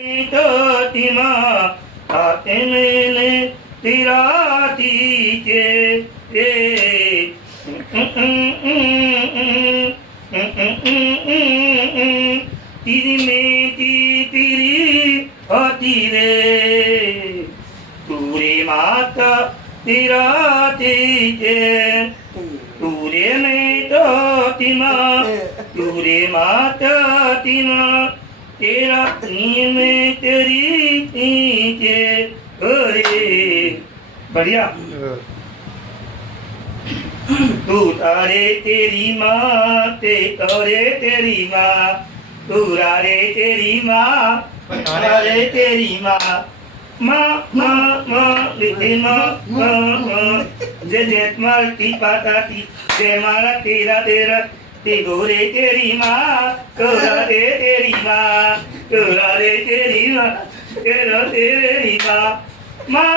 टीमा आते मैंने तेरा तीजे तेरी मेरी तेरी होती रे तूरे माता तेरा तीजे तूरे में तो तीमा तूरे माता तीमा तेरा में तेरी नीचे अरे बढ़िया तू तारे तेरी माँ ते तारे तेरी माँ तू रे तेरी माँ तारे तेरी माँ माँ माँ माँ लिखे माँ माँ माँ जय जय मालती पाता ती जय माला तेरा तेरा ते गोरे तेरी माँ तोरा रे तेरी माँ तोरा रे तेरी माँ तेरा तेरी माँ माँ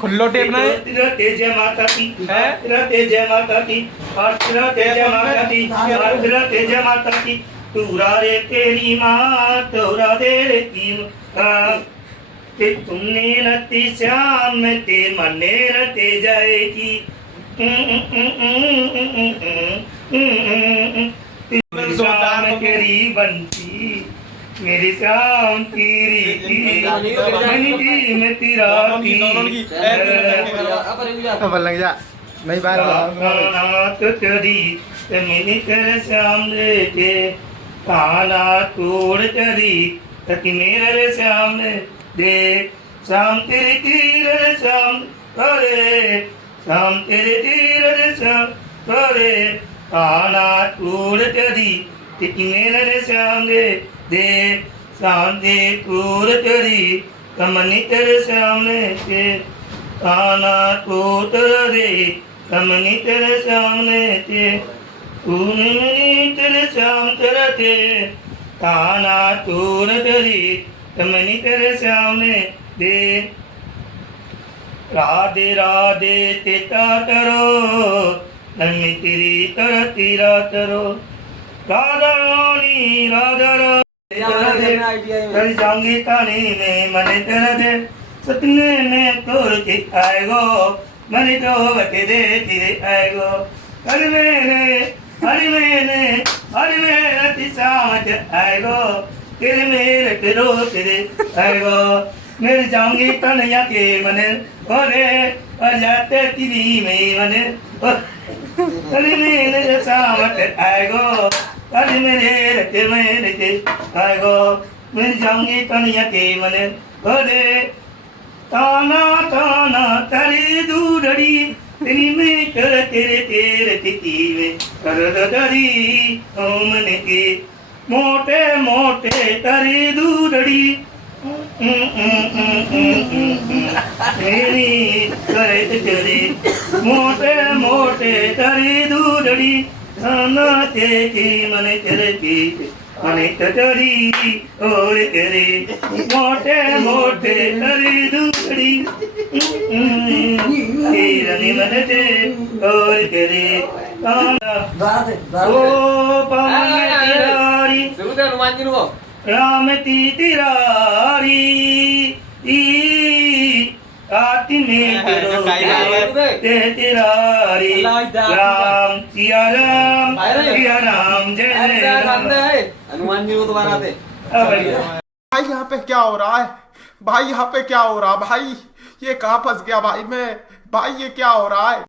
खुल्लो टेप ना है तेरा तेज माता की तेरा तेज माता की और तेरा तेज माता की और तेरा तेज माता की तोरा रे तेरी माँ तोरा रे की माँ ते तुमने रति श्याम में ते मने रते जाएगी शाम तेरी बनती मेरी शाम तेरी की में तेरा की लग जा नहीं बार तो तेरी मैंने तेरे सामने के काना तोड़ तेरी तक मेरे सामने देख शाम तेरी तीर शाम अरे शाम तेरे तीर शाम अरे काना तोड़ तेरी तक मेरे सामने देख शाम दे तोड़ तेरी कमनी तेरे सामने के काना तोड़ रे कमनी तेरे सामने थे तूने तेरे श्याम तेरे थे काना तोड़ तेरी कमनी तेरे सामने दे राधे राधे तेता करो नमी तेरी तर तेरा करो राधा रानी राधा रानी जाऊंगी तानी में मने तेरा दे सपने में तोड़ के आएगो मने तो बते दे तेरे आएगो हर मैंने अति सामत आएगो तेरे मेरे तेरो तेरे आएगो मेरे जाऊंगी तनया के मने ओरे और जाते तेरी में मने हर मैंने सामत आएगो हर मेरे ते आएगो मेरे जाऊंगी तनया के मने ओरे ताना ताना तारे दूरड़ी तेरी में कर तेरे तेरे तिथि में कर दरी ओमन के मोटे मोटे तारे दूरड़ी तेरी करे तेरे मोटे मोटे तारे दूरड़ी थाना तेरी मन तेरे पीठ मने तरी और तेरे मोटे मोटे तरी दूसरी तेरनी मन दे और तेरे ओ पवन तिरारी राम ती तिरारी आती में तेरो ते तिरारी राम सिया राम जय जय राम हनुमान जी को दोबारा दे भाई यहाँ पे क्या हो रहा है भाई यहाँ पे क्या हो रहा है भाई ये कहाँ फंस गया भाई मैं भाई ये क्या हो रहा है।